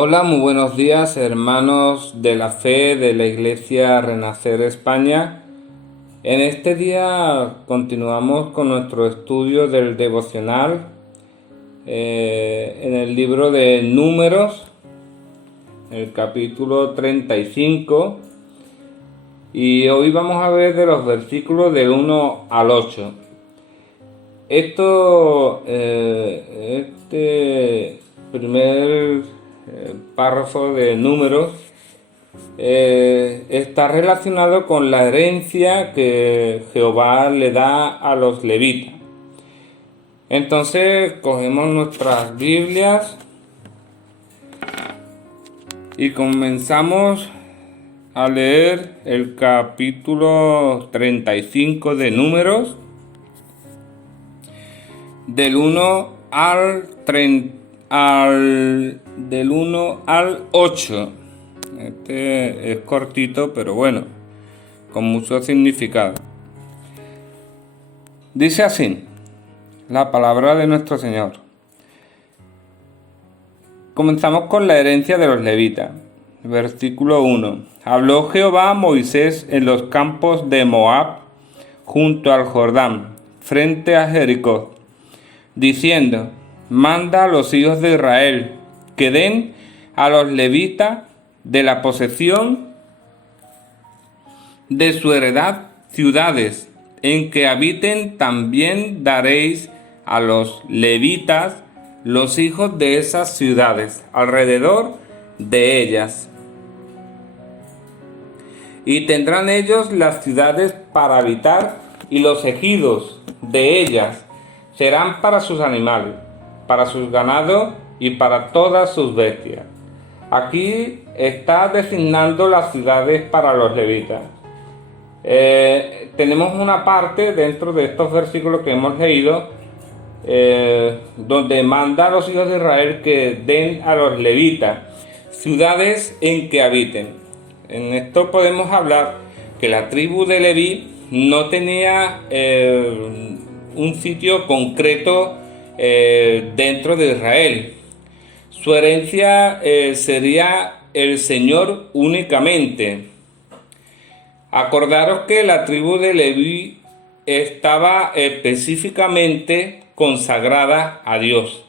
Hola, muy buenos días, hermanos de la fe de la Iglesia Renacer España. En este día continuamos con nuestro estudio del devocional en el libro de Números, el capítulo 35, y hoy vamos a ver de los versículos del 1 al 8. Este primer párrafo de Números está relacionado con la herencia que Jehová le da a los levitas. Entonces cogemos nuestras Biblias y comenzamos a leer el capítulo 35 de Números, del 1 al 8. Este es cortito, pero bueno, con mucho significado. Dice así la palabra de nuestro Señor. Comenzamos con la herencia de los levitas. Versículo 1. Habló Jehová a Moisés en los campos de Moab, junto al Jordán, frente a Jericó, diciendo: manda a los hijos de Israel que den a los levitas de la posesión de su heredad ciudades en que habiten. También daréis a los levitas los hijos de esas ciudades alrededor de ellas, y tendrán ellos las ciudades para habitar, y los ejidos de ellas serán para sus animales, para sus ganados y para todas sus bestias. Aquí está designando las ciudades para los levitas. Tenemos una parte dentro de estos versículos que hemos leído donde manda a los hijos de Israel que den a los levitas ciudades en que habiten. En esto podemos hablar que la tribu de Leví no tenía un sitio concreto dentro de Israel. Su herencia sería el Señor únicamente. Acordaros que la tribu de Leví estaba específicamente consagrada a Dios.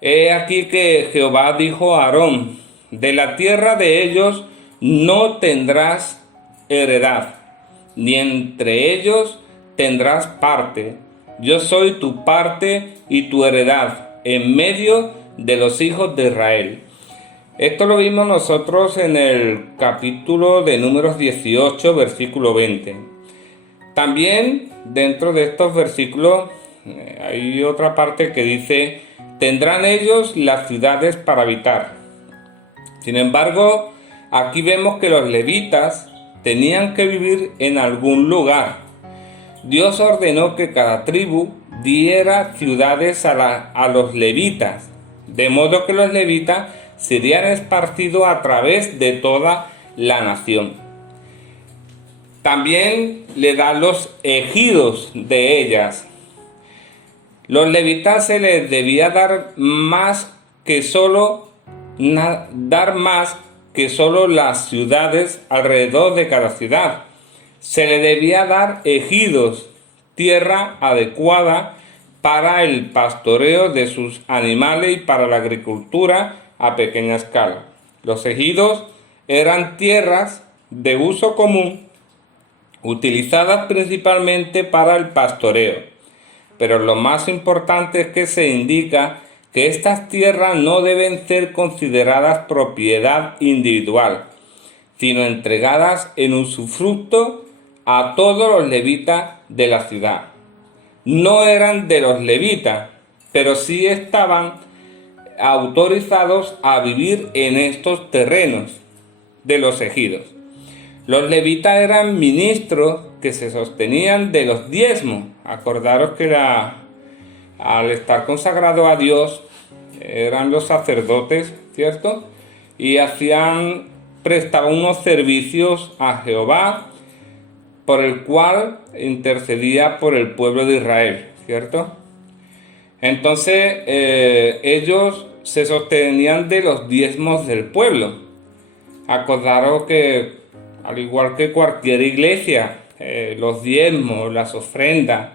He aquí que Jehová dijo a Aarón: de la tierra de ellos no tendrás heredad, ni entre ellos tendrás parte. Yo soy tu parte y tu heredad en medio de los hijos de Israel. Esto lo vimos nosotros en el capítulo de Números 18, versículo 20. También dentro de estos versículos hay otra parte que dice: tendrán ellos las ciudades para habitar. Sin embargo, aquí vemos que los levitas tenían que vivir en algún lugar. Dios ordenó que cada tribu diera ciudades a los levitas, de modo que los levitas serían esparcidos a través de toda la nación. También le da los ejidos de ellas. Los levitas se les debía dar más que solo las ciudades alrededor de cada ciudad. Se le debía dar ejidos, tierra adecuada para el pastoreo de sus animales y para la agricultura a pequeña escala. Los ejidos eran tierras de uso común, utilizadas principalmente para el pastoreo. Pero lo más importante es que se indica que estas tierras no deben ser consideradas propiedad individual, sino entregadas en usufructo a todos los levitas de la ciudad. No eran de los levitas, pero sí estaban autorizados a vivir en estos terrenos de los ejidos. Los levitas eran ministros que se sostenían de los diezmos. Acordaros que al estar consagrado a Dios eran los sacerdotes, ¿cierto? Y prestaban unos servicios a Jehová, por el cual intercedía por el pueblo de Israel, ¿cierto? Entonces ellos se sostenían de los diezmos del pueblo. Acordaros que, al igual que cualquier iglesia, los diezmos, las ofrendas,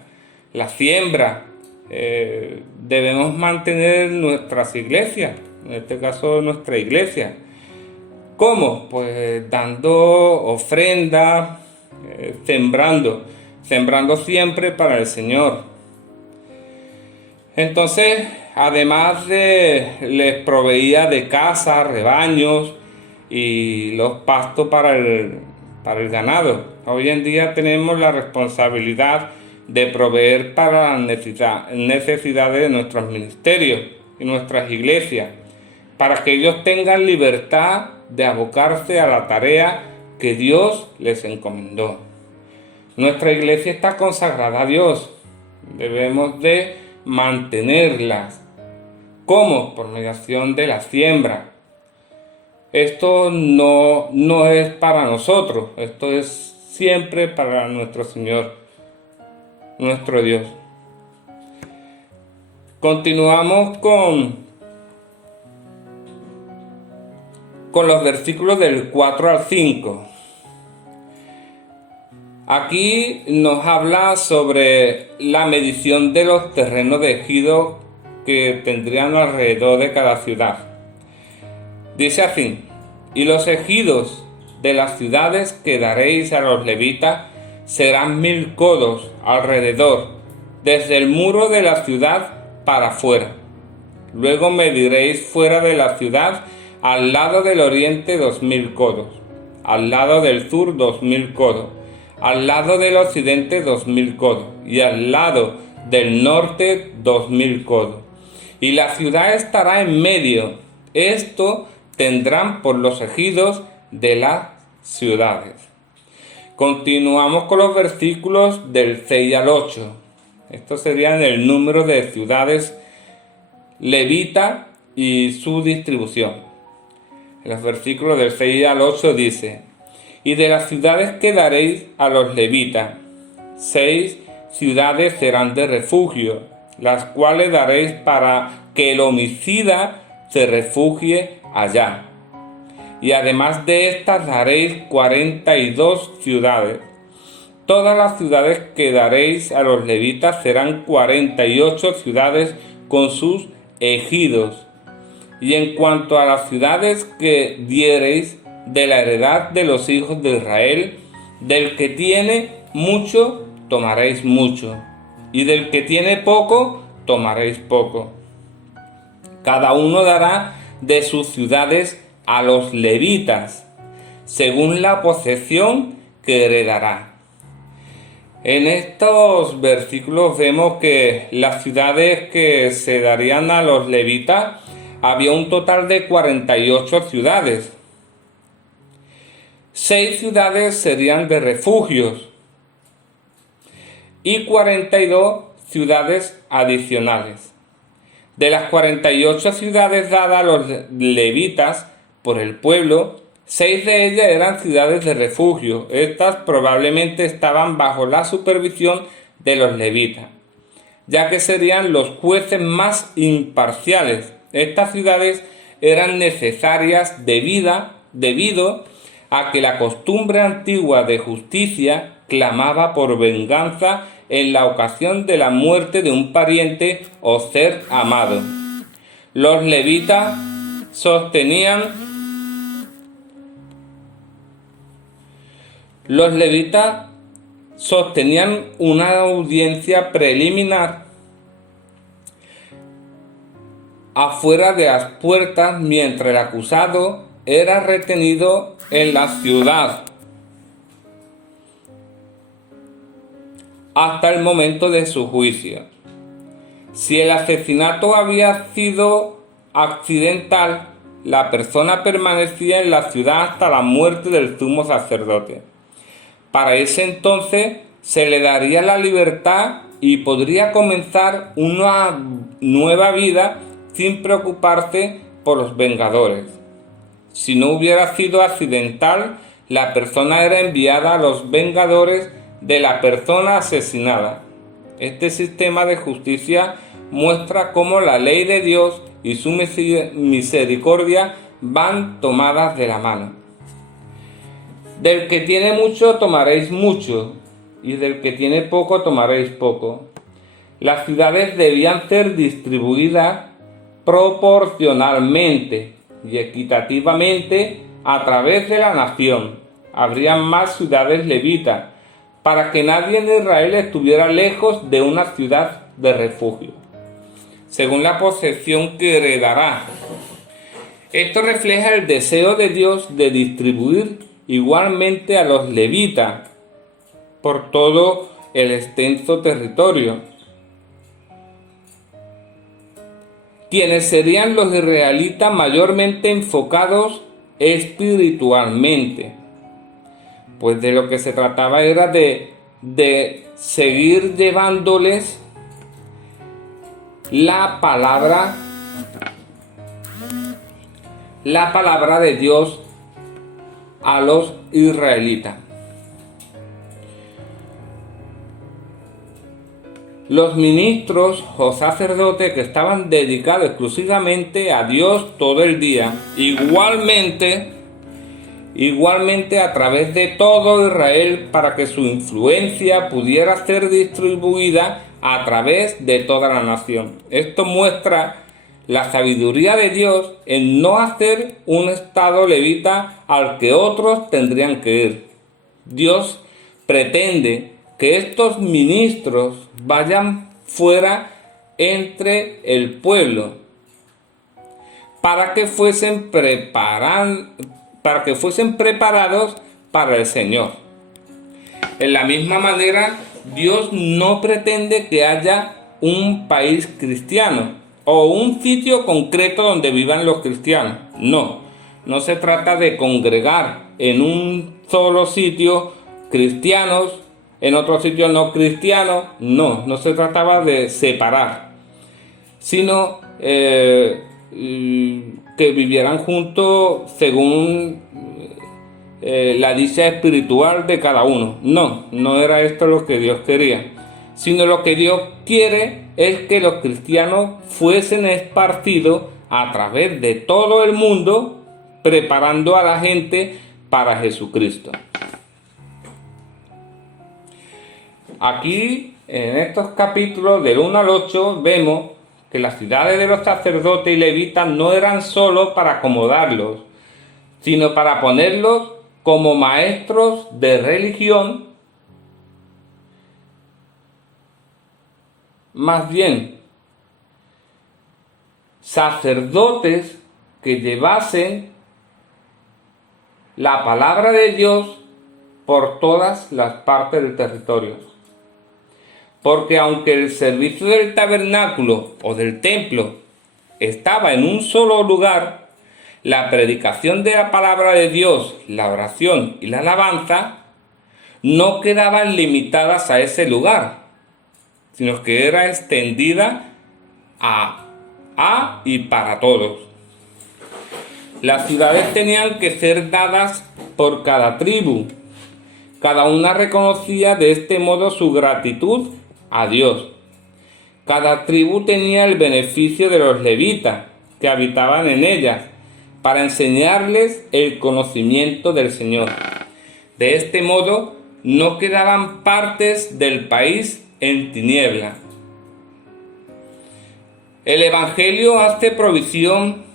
la siembra, debemos mantener nuestras iglesias, en este caso nuestra iglesia. ¿Cómo? Pues dando ofrendas, sembrando siempre para el Señor. Entonces, además les proveía de casas, rebaños y los pastos para el ganado. Hoy en día tenemos la responsabilidad de proveer para las necesidades de nuestros ministerios y nuestras iglesias, para que ellos tengan libertad de abocarse a la tarea que Dios les encomendó. Nuestra iglesia está consagrada a Dios. Debemos de mantenerlas. ¿Cómo? Por mediación de la siembra. Esto no es para nosotros, esto es siempre para nuestro Señor, nuestro Dios. Continuamos con los versículos del 4 al 5. Aquí nos habla sobre la medición de los terrenos de ejido que tendrían alrededor de cada ciudad. Dice así: y los ejidos de las ciudades que daréis a los levitas serán 1000 codos alrededor, desde el muro de la ciudad para afuera. Luego mediréis fuera de la ciudad, al lado del oriente 2000 codos, al lado del sur 2000 codos, al lado del occidente 2000 codos, y al lado del norte 2000 codos. Y la ciudad estará en medio. Esto tendrán por los ejidos de las ciudades. Continuamos con los versículos del 6 al 8. Estos serían el número de ciudades levita y su distribución. En los versículos del 6 al 8 dice: y de las ciudades que daréis a los levitas, 6 ciudades serán de refugio, las cuales daréis para que el homicida se refugie allá. Y además de estas daréis 42 ciudades. Todas las ciudades que daréis a los levitas serán 48 ciudades con sus ejidos. Y en cuanto a las ciudades que diereis de la heredad de los hijos de Israel, del que tiene mucho tomaréis mucho, y del que tiene poco tomaréis poco. Cada uno dará de sus ciudades a los levitas, según la posesión que heredará. En estos versículos vemos que las ciudades que se darían a los levitas, había un total de 48 ciudades. 6 ciudades serían de refugios y 42 ciudades adicionales. De las 48 ciudades dadas a los levitas por el pueblo, 6 de ellas eran ciudades de refugio. Estas probablemente estaban bajo la supervisión de los levitas, ya que serían los jueces más imparciales. Estas ciudades eran necesarias debido a que la costumbre antigua de justicia clamaba por venganza en la ocasión de la muerte de un pariente o ser amado. Los levitas sostenían una audiencia preliminar afuera de las puertas mientras el acusado era retenido en la ciudad hasta el momento de su juicio. Si el asesinato había sido accidental, la persona permanecía en la ciudad hasta la muerte del sumo sacerdote. Para ese entonces se le daría la libertad y podría comenzar una nueva vida sin preocuparse por los vengadores. Si no hubiera sido accidental, la persona era enviada a los vengadores de la persona asesinada. Este sistema de justicia muestra cómo la ley de Dios y su misericordia van tomadas de la mano. Del que tiene mucho tomaréis mucho, y del que tiene poco tomaréis poco. Las ciudades debían ser distribuidas proporcionalmente y equitativamente a través de la nación. Habría más ciudades levitas, para que nadie en Israel estuviera lejos de una ciudad de refugio, según la posesión que heredará. Esto refleja el deseo de Dios de distribuir igualmente a los levitas por todo el extenso territorio, quienes serían los israelitas mayormente enfocados espiritualmente. Pues de lo que se trataba era de seguir llevándoles la palabra de Dios a los israelitas. Los ministros o sacerdotes que estaban dedicados exclusivamente a Dios todo el día, igualmente a través de todo Israel, para que su influencia pudiera ser distribuida a través de toda la nación. Esto muestra la sabiduría de Dios en no hacer un estado levita al que otros tendrían que ir. Dios pretende que estos ministros vayan fuera entre el pueblo para que fuesen preparados para el Señor. En la misma manera, Dios no pretende que haya un país cristiano o un sitio concreto donde vivan los cristianos. No se trata de congregar en un solo sitio cristianos, en otro sitio no cristianos. No se trataba de separar, sino que vivieran juntos según la dicha espiritual de cada uno. No era esto lo que Dios quería, sino lo que Dios quiere es que los cristianos fuesen esparcidos a través de todo el mundo, preparando a la gente para Jesucristo. Aquí, en estos capítulos del 1 al 8, vemos que las ciudades de los sacerdotes y levitas no eran solo para acomodarlos, sino para ponerlos como maestros de religión, más bien sacerdotes que llevasen la palabra de Dios por todas las partes del territorio. Porque aunque el servicio del tabernáculo o del templo estaba en un solo lugar, la predicación de la palabra de Dios, la oración y la alabanza no quedaban limitadas a ese lugar, sino que era extendida a y para todos. Las ciudades tenían que ser dadas por cada tribu. Cada una reconocía de este modo su gratitud a Dios. Cada tribu tenía el beneficio de los levitas que habitaban en ellas para enseñarles el conocimiento del Señor. De este modo no quedaban partes del país en tiniebla. El Evangelio hace provisión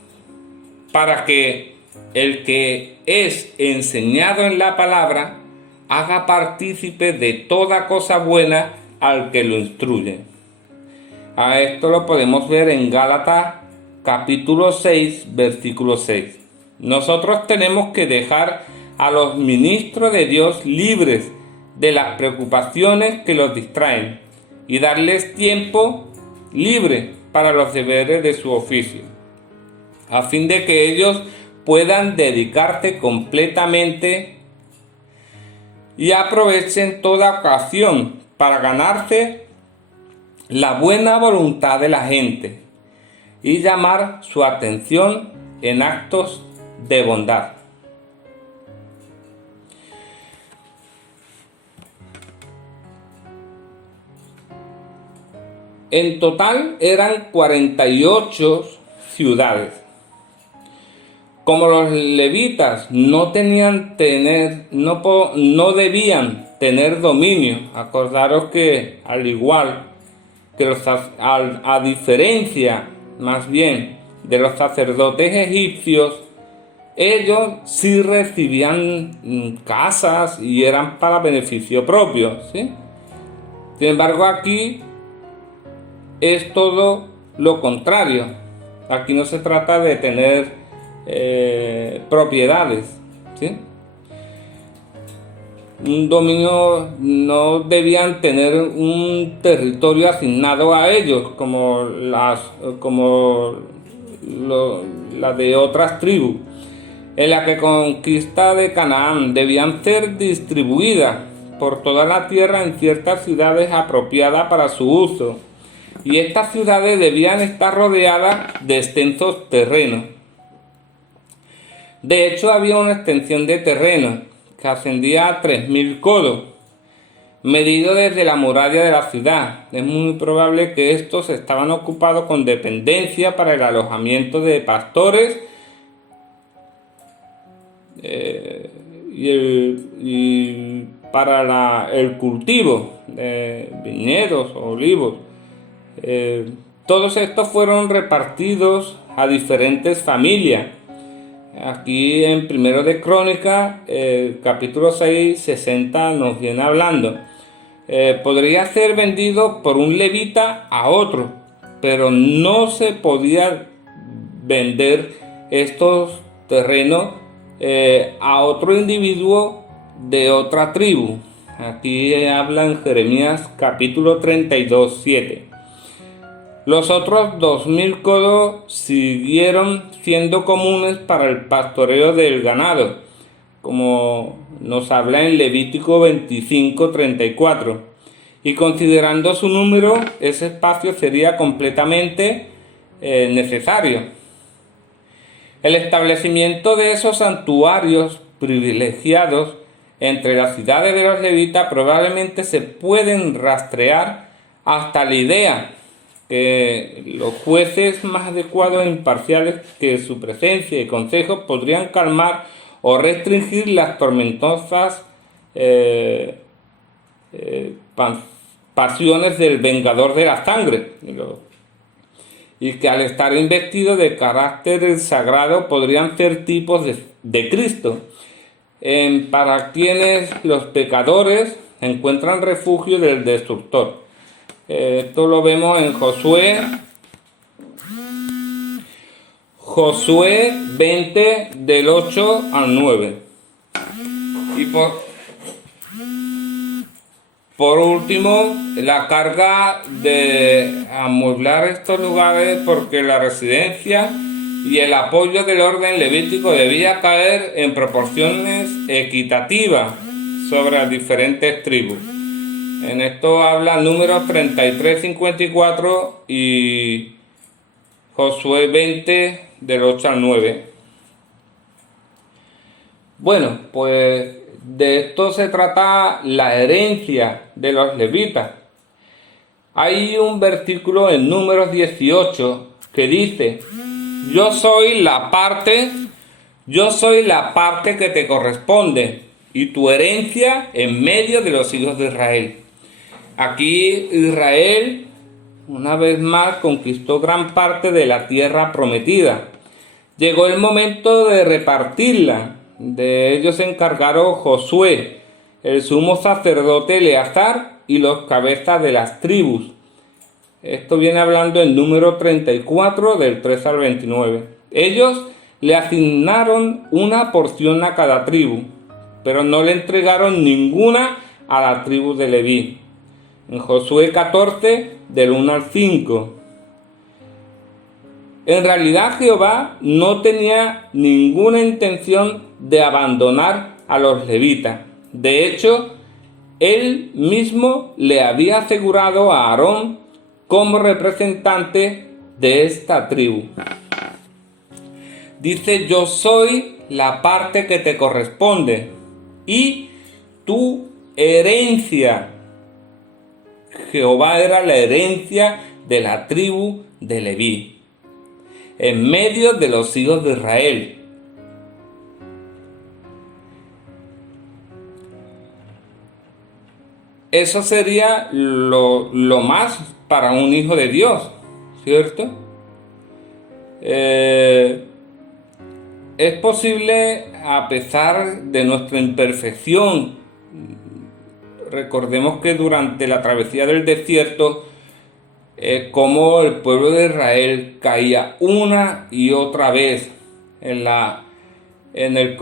para que el que es enseñado en la palabra haga partícipe de toda cosa buena al que lo instruye. A esto lo podemos ver en Gálatas capítulo 6, versículo 6. Nosotros tenemos que dejar a los ministros de Dios libres de las preocupaciones que los distraen y darles tiempo libre para los deberes de su oficio, a fin de que ellos puedan dedicarse completamente y aprovechen toda ocasión para ganarse la buena voluntad de la gente y llamar su atención en actos de bondad. En total eran 48 ciudades. Como los levitas no debían tener dominio, acordaros que al igual que a diferencia más bien de los sacerdotes egipcios, ellos sí recibían casas y eran para beneficio propio, ¿sí? Sin embargo, aquí es todo lo contrario. Aquí no se trata de tener propiedades, ¿sí? Un dominio, no debían tener un territorio asignado a ellos como la de otras tribus. En la que conquista de Canaán debían ser distribuidas por toda la tierra en ciertas ciudades apropiadas para su uso, y estas ciudades debían estar rodeadas de extensos terrenos. De hecho, había una extensión de terreno que ascendía a 3.000 codos, medido desde la muralla de la ciudad. Es muy probable que estos estaban ocupados con dependencia para el alojamiento de pastores y para el cultivo de viñedos o olivos. Todos estos fueron repartidos a diferentes familias. Aquí en Primero de Crónicas, capítulo 6, 60 nos viene hablando. Podría ser vendido por un levita a otro, pero no se podía vender estos terrenos a otro individuo de otra tribu. Aquí habla en Jeremías capítulo 32, 7. Los otros 2.000 codos siguieron siendo comunes para el pastoreo del ganado, como nos habla en Levítico 25, 34. Y considerando su número, ese espacio sería completamente necesario. El establecimiento de esos santuarios privilegiados entre las ciudades de los levitas probablemente se pueden rastrear hasta la idea que los jueces más adecuados e imparciales que su presencia y consejo podrían calmar o restringir las tormentosas pasiones del vengador de la sangre, y que al estar investidos de carácter sagrado podrían ser tipos de Cristo, para quienes los pecadores encuentran refugio del destructor. Esto lo vemos en Josué 20 del 8 al 9. Y por último, la carga de amueblar estos lugares, porque la residencia y el apoyo del orden levítico debía caer en proporciones equitativas sobre las diferentes tribus. En esto habla Números 33, 54 y Josué 20 del 8 al 9. Bueno, pues de esto se trata la herencia de los levitas. Hay un versículo en Números 18 que dice: yo soy la parte que te corresponde y tu herencia en medio de los hijos de Israel. Aquí Israel una vez más conquistó gran parte de la tierra prometida. Llegó el momento de repartirla. De ello se encargaron Josué, el sumo sacerdote Eleazar y los cabezas de las tribus. Esto viene hablando en Número 34 del 3 al 29. Ellos le asignaron una porción a cada tribu, pero no le entregaron ninguna a la tribu de Leví. En Josué 14 del 1 al 5. En realidad Jehová no tenía ninguna intención de abandonar a los levitas. De hecho, él mismo le había asegurado a Aarón como representante de esta tribu. Dice: yo soy la parte que te corresponde y tu herencia. Jehová era la herencia de la tribu de Leví. en medio de los hijos de Israel. Eso sería lo más para un hijo de Dios, ¿cierto? Es posible, a pesar de nuestra imperfección. Recordemos que durante la travesía del desierto, como el pueblo de Israel caía una y otra vez en el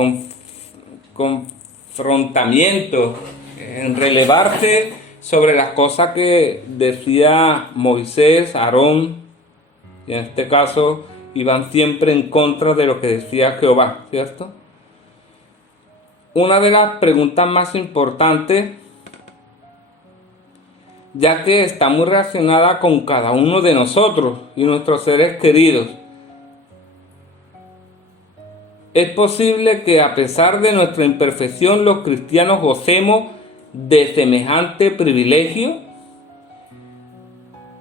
confrontamiento, en relevarse sobre las cosas que decía Moisés, Aarón, y en este caso iban siempre en contra de lo que decía Jehová, ¿cierto? Una de las preguntas más importantes, ya que está muy relacionada con cada uno de nosotros y nuestros seres queridos. ¿Es posible que a pesar de nuestra imperfección los cristianos gocemos de semejante privilegio?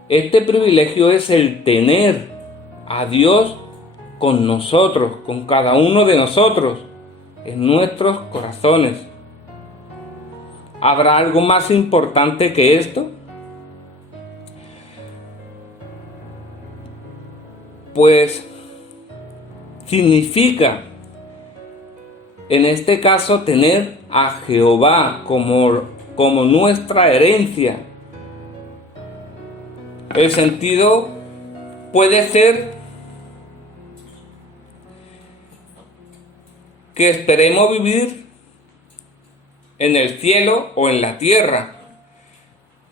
Este privilegio es el tener a Dios con nosotros, con cada uno de nosotros, en nuestros corazones. ¿Habrá algo más importante que esto? Pues significa, en este caso, tener a Jehová como nuestra herencia. El sentido puede ser que esperemos vivir en el cielo o en la tierra,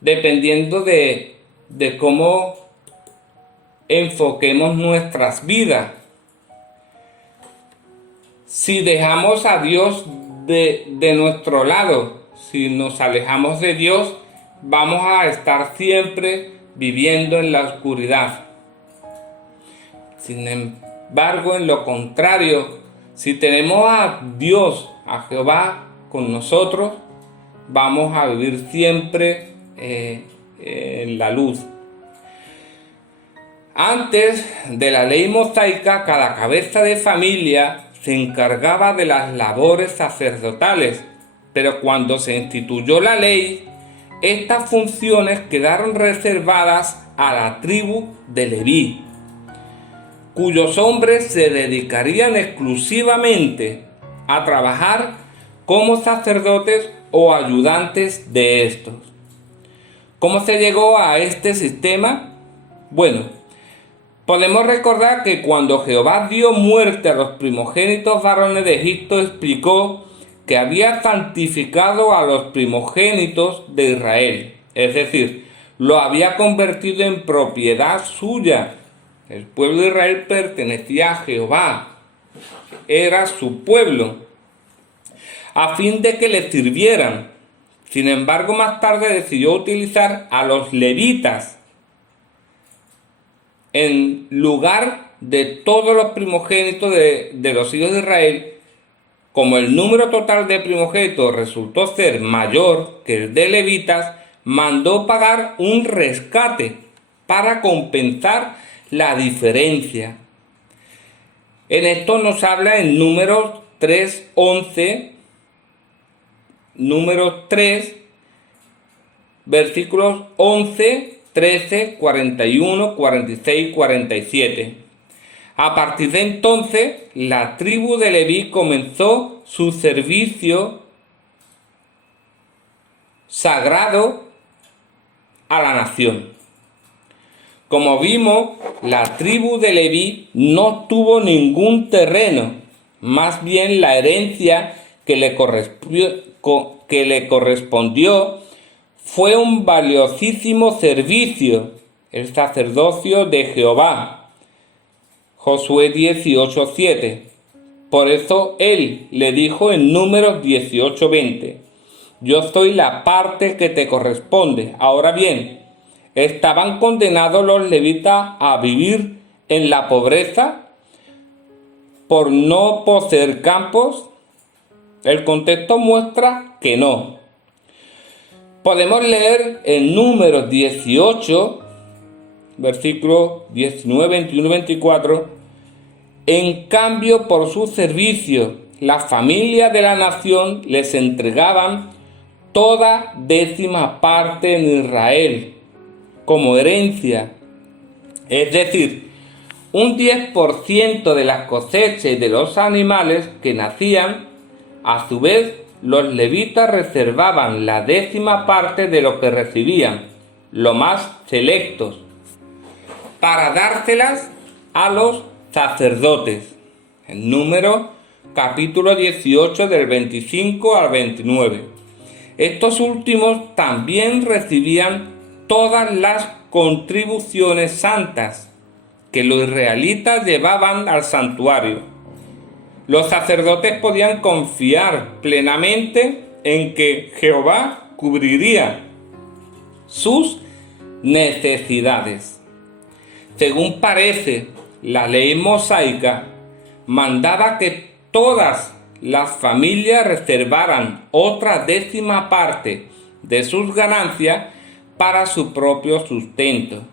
dependiendo de cómo enfoquemos nuestras vidas. Si dejamos a Dios de nuestro lado, si nos alejamos de Dios, vamos a estar siempre viviendo en la oscuridad. Sin embargo, en lo contrario, si tenemos a Dios, a Jehová con nosotros, vamos a vivir siempre en la luz. Antes de la ley mosaica, cada cabeza de familia se encargaba de las labores sacerdotales, pero cuando se instituyó la ley, estas funciones quedaron reservadas a la tribu de Leví, cuyos hombres se dedicarían exclusivamente a trabajar como sacerdotes o ayudantes de estos. ¿Cómo se llegó a este sistema? Bueno, podemos recordar que cuando Jehová dio muerte a los primogénitos varones de Egipto, explicó que había santificado a los primogénitos de Israel, es decir, lo había convertido en propiedad suya. El pueblo de Israel pertenecía a Jehová, era su pueblo, a fin de que le sirvieran. Sin embargo, más tarde decidió utilizar a los levitas en lugar de todos los primogénitos de los hijos de Israel. Como el número total de primogénitos resultó ser mayor que el de levitas, mandó pagar un rescate para compensar la diferencia. En esto nos habla en Números 3:11, Números 3, versículos 11, 13, 41, 46 y 47. A partir de entonces, la tribu de Leví comenzó su servicio sagrado a la nación. Como vimos, la tribu de Leví no tuvo ningún terreno, más bien la herencia que le correspondió fue un valiosísimo servicio, el sacerdocio de Jehová. Josué 18:7. Por eso él le dijo en Números 18:20: yo soy la parte que te corresponde. Ahora bien, ¿estaban condenados los levitas a vivir en la pobreza por no poseer campos? El contexto muestra que no. Podemos leer en Números 18, versículos 19, 21 y 24, En cambio, por su servicio, las familias de la nación les entregaban toda 10ª parte en Israel como herencia, es decir, un 10% de las cosechas y de los animales que nacían. A su vez, los levitas reservaban la 10ª parte de lo que recibían, los más selectos, para dárselas a los sacerdotes. En Número capítulo 18 del 25 al 29. Estos últimos también recibían todas las contribuciones santas que los israelitas llevaban al santuario. Los sacerdotes podían confiar plenamente en que Jehová cubriría sus necesidades. Según parece, la ley mosaica mandaba que todas las familias reservaran otra 10ª parte de sus ganancias para su propio sustento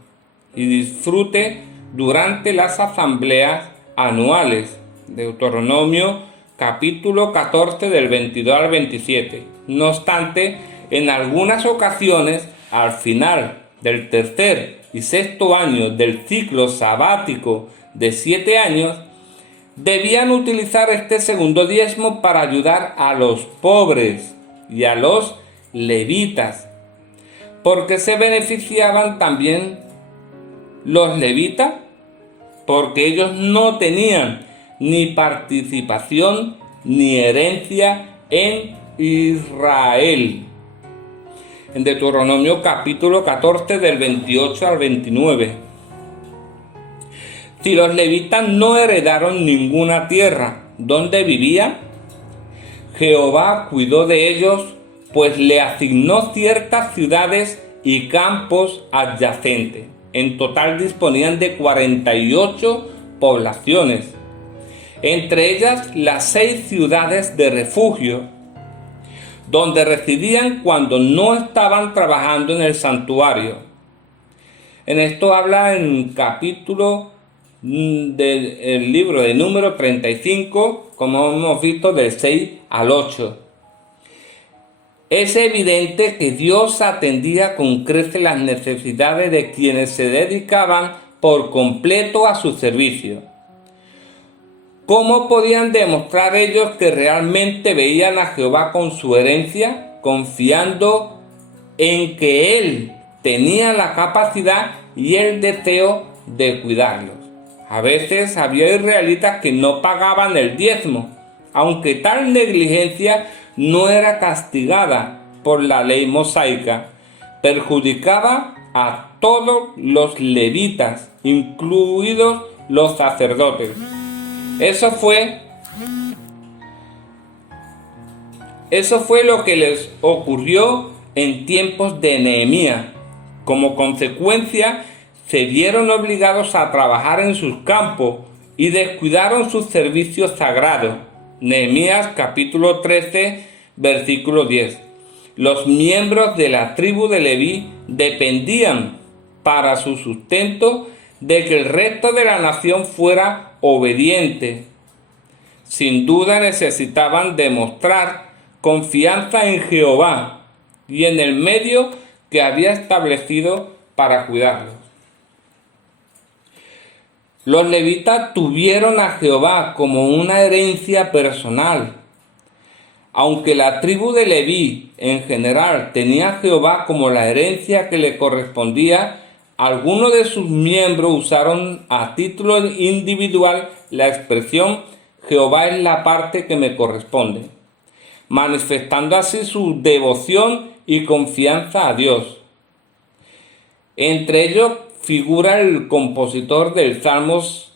y disfrute durante las asambleas anuales. Deuteronomio capítulo 14 del 22 al 27. No obstante, en algunas ocasiones, al final del tercer y sexto año del ciclo sabático de 7 años, debían utilizar este segundo diezmo para ayudar a los pobres y a los levitas, porque se beneficiaban también los levitas, porque ellos no tenían ni participación ni herencia en Israel. En Deuteronomio capítulo 14 del 28 al 29. Si los levitas no heredaron ninguna tierra donde vivían, Jehová cuidó de ellos, pues le asignó ciertas ciudades y campos adyacentes. En total disponían de 48 poblaciones, entre ellas las 6 ciudades de refugio, donde residían cuando no estaban trabajando en el santuario. En esto habla en capítulo del libro de Número 35, como hemos visto, del 6 al 8. Es evidente que Dios atendía con creces las necesidades de quienes se dedicaban por completo a su servicio. ¿Cómo podían demostrar ellos que realmente veían a Jehová con su herencia, confiando en que Él tenía la capacidad y el deseo de cuidarlos? A veces había israelitas que no pagaban el diezmo, aunque tal negligencia no era castigada por la ley mosaica, perjudicaba a todos los levitas, incluidos los sacerdotes. Eso fue lo que les ocurrió en tiempos de Nehemías. Como consecuencia, se vieron obligados a trabajar en sus campos y descuidaron sus servicios sagrados. Nehemías capítulo 13, versículo 10. Los miembros de la tribu de Leví dependían para su sustento de que el resto de la nación fuera obediente. Sin duda necesitaban demostrar confianza en Jehová y en el medio que había establecido para cuidarlos. Los levitas tuvieron a Jehová como una herencia personal. Aunque la tribu de Leví en general tenía a Jehová como la herencia que le correspondía, algunos de sus miembros usaron a título individual la expresión Jehová es la parte que me corresponde, manifestando así su devoción y confianza a Dios. Entre ellos figura el compositor del Salmos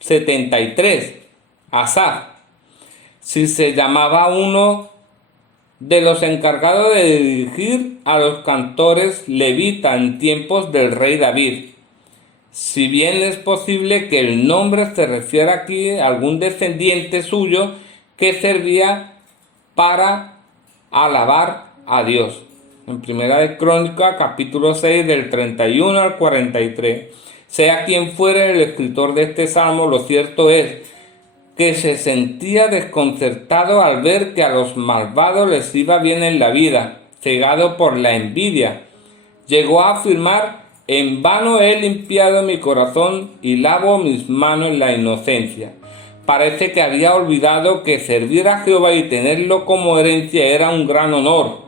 73, Asaf. Si se llamaba uno de los encargados de dirigir a los cantores levitas en tiempos del rey David. Si bien es posible que el nombre se refiera aquí a algún descendiente suyo que servía para alabar a Dios. En Primera de Crónicas, capítulo 6, del 31 al 43. Sea quien fuera el escritor de este salmo, lo cierto es que se sentía desconcertado al ver que a los malvados les iba bien en la vida, cegado por la envidia. Llegó a afirmar: en vano he limpiado mi corazón y lavo mis manos en la inocencia. Parece que había olvidado que servir a Jehová y tenerlo como herencia era un gran honor.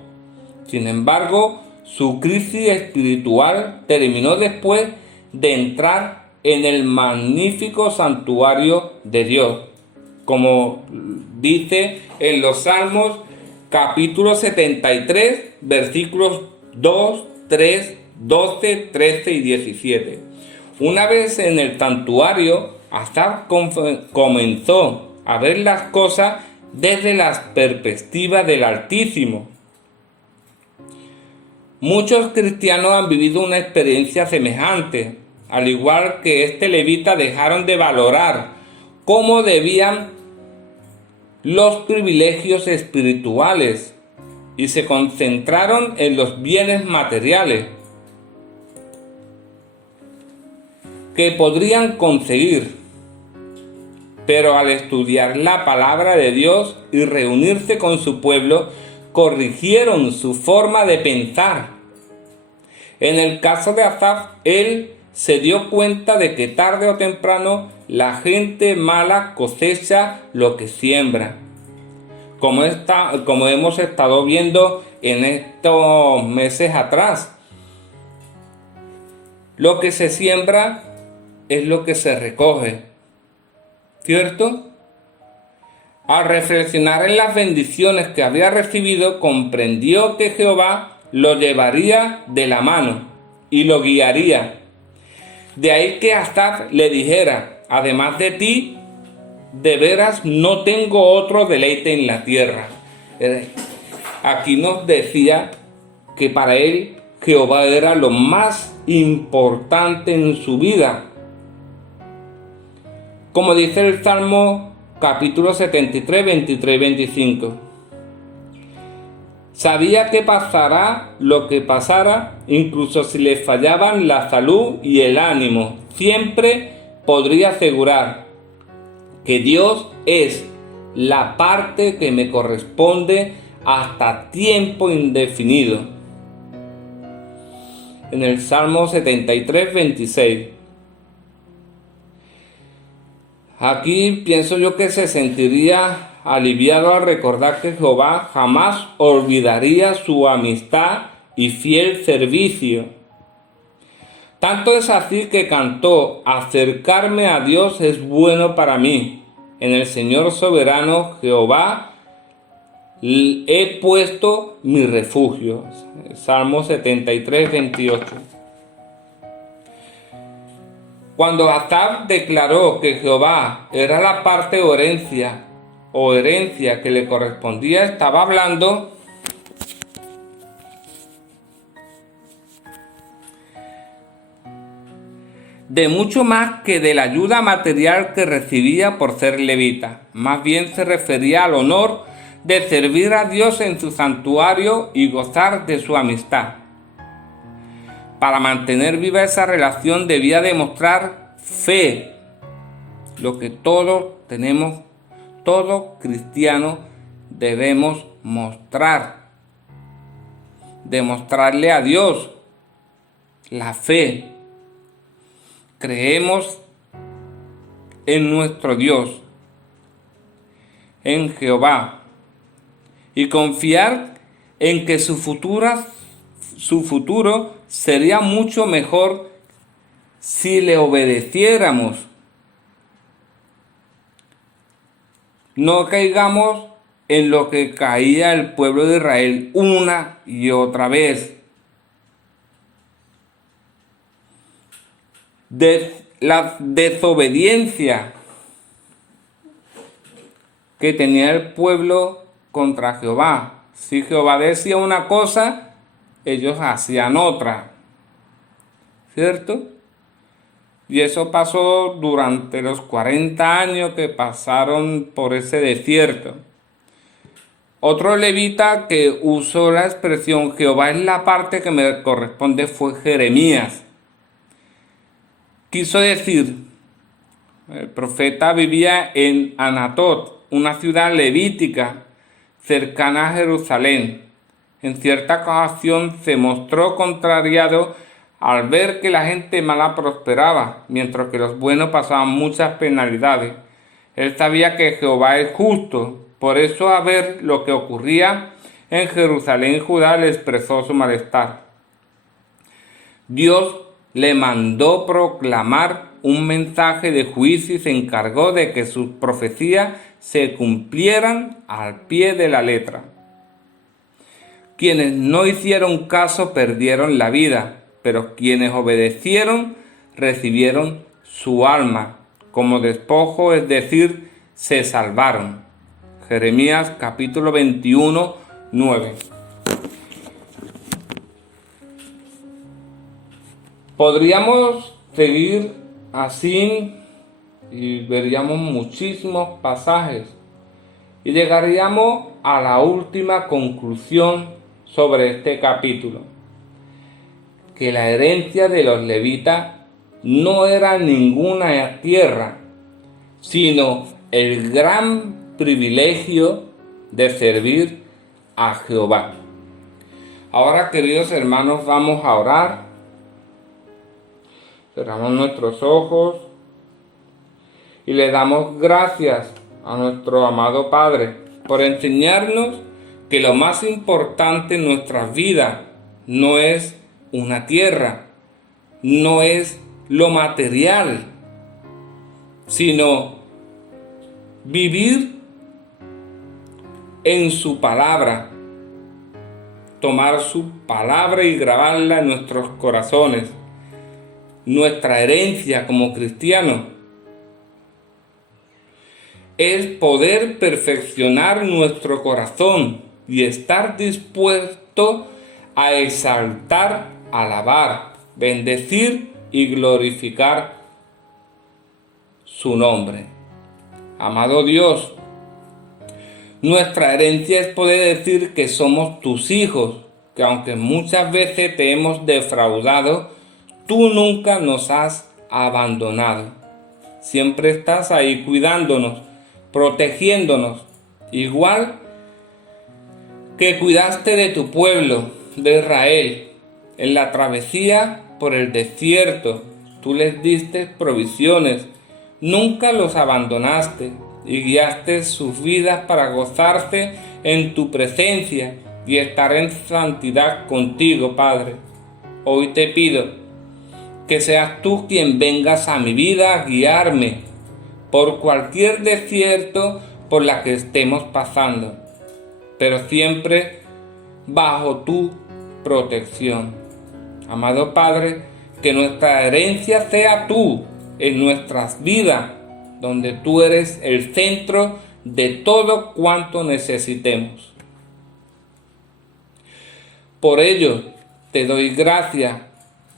Sin embargo, su crisis espiritual terminó después de entrar en el magnífico santuario de Dios, como dice en los Salmos capítulo 73, versículos 2, 3, 12, 13 y 17. Una vez en el santuario, Asaf comenzó a ver las cosas desde la perspectiva del Altísimo. Muchos cristianos han vivido una experiencia semejante. Al igual que este levita, dejaron de valorar cómo debían los privilegios espirituales y se concentraron en los bienes materiales que podrían conseguir. Pero al estudiar la palabra de Dios y reunirse con su pueblo, corrigieron su forma de pensar. En el caso de Asaf, él se dio cuenta de que tarde o temprano la gente mala cosecha lo que siembra. Como hemos estado viendo en estos meses atrás, lo que se siembra es lo que se recoge, ¿cierto? Al reflexionar en las bendiciones que había recibido, comprendió que Jehová lo llevaría de la mano y lo guiaría. De ahí que Asaf le dijera: además de ti, de veras no tengo otro deleite en la tierra. Aquí nos decía que para él Jehová era lo más importante en su vida. Como dice el Salmo capítulo 73, 23 y 25. Sabía que pasará lo que pasara, incluso si le fallaban la salud y el ánimo. Siempre podría asegurar que Dios es la parte que me corresponde hasta tiempo indefinido. En el Salmo 73, 26. Aquí pienso yo que se sentiría aliviado al recordar que Jehová jamás olvidaría su amistad y fiel servicio. Tanto es así que cantó: acercarme a Dios es bueno para mí. En el Señor soberano Jehová he puesto mi refugio. Salmo 73, 28. Cuando Asaf declaró que Jehová era la parte o herencia que le correspondía, estaba hablando de mucho más que de la ayuda material que recibía por ser levita. Más bien se refería al honor de servir a Dios en su santuario y gozar de su amistad. Para mantener viva esa relación debía demostrar fe, lo que todos tenemos, todo cristiano debemos mostrar. Demostrarle a Dios la fe. Creemos en nuestro Dios, en Jehová, y confiar en que su futuro sería mucho mejor si le obedeciéramos. No caigamos en lo que caía el pueblo de Israel una y otra vez. De la desobediencia que tenía el pueblo contra Jehová. Si Jehová decía una cosa, ellos hacían otra, ¿cierto? Y eso pasó durante los 40 años que pasaron por ese desierto. Otro levita que usó la expresión Jehová es la parte que me corresponde fue Jeremías, Quiso decir, el profeta vivía en Anatot, una ciudad levítica cercana a Jerusalén. En cierta ocasión se mostró contrariado al ver que la gente mala prosperaba, mientras que los buenos pasaban muchas penalidades. Él sabía que Jehová es justo, por eso a ver lo que ocurría en Jerusalén, Judá, le expresó su malestar. Dios le mandó proclamar un mensaje de juicio y se encargó de que sus profecías se cumplieran al pie de la letra. Quienes no hicieron caso perdieron la vida, pero quienes obedecieron recibieron su alma como despojo, es decir, se salvaron. Jeremías capítulo 21, 9. Podríamos seguir así y veríamos muchísimos pasajes y llegaríamos a la última conclusión sobre este capítulo, que la herencia de los levitas no era ninguna tierra, sino el gran privilegio de servir a Jehová. Ahora, queridos hermanos, vamos a orar. Cerramos nuestros ojos y le damos gracias a nuestro amado Padre por enseñarnos que lo más importante en nuestras vidas no es una tierra, no es lo material, sino vivir en su palabra, tomar su palabra y grabarla en nuestros corazones. Nuestra herencia como cristianos es poder perfeccionar nuestro corazón y estar dispuesto a exaltar, alabar, bendecir y glorificar su nombre. Amado Dios, nuestra herencia es poder decir que somos tus hijos, que aunque muchas veces te hemos defraudado, tú nunca nos has abandonado. Siempre estás ahí cuidándonos, protegiéndonos, igual que cuidaste de tu pueblo, de Israel, en la travesía por el desierto. Tú les diste provisiones, nunca los abandonaste y guiaste sus vidas para gozarse en tu presencia y estar en santidad contigo, Padre. Hoy te pido que seas tú quien vengas a mi vida a guiarme por cualquier desierto por la que estemos pasando, pero siempre bajo tu protección. Amado Padre, que nuestra herencia sea tú en nuestras vidas, donde tú eres el centro de todo cuanto necesitemos. Por ello, te doy gracias,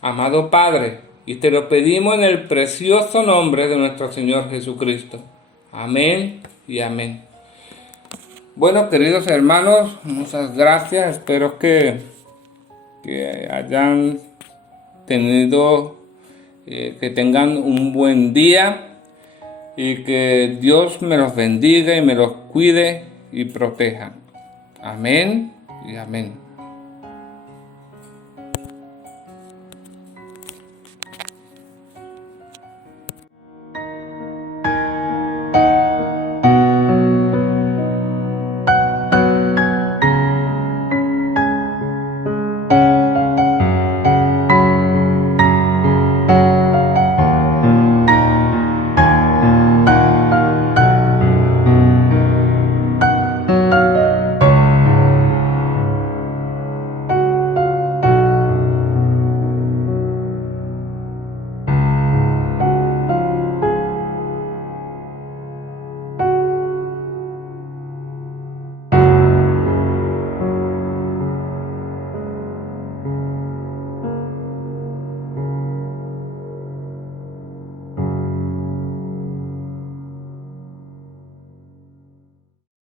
amado Padre, y te lo pedimos en el precioso nombre de nuestro Señor Jesucristo. Amén y amén. Bueno, queridos hermanos, muchas gracias. Espero que hayan tenido, que tengan un buen día y que Dios me los bendiga y me los cuide y proteja. Amén y amén.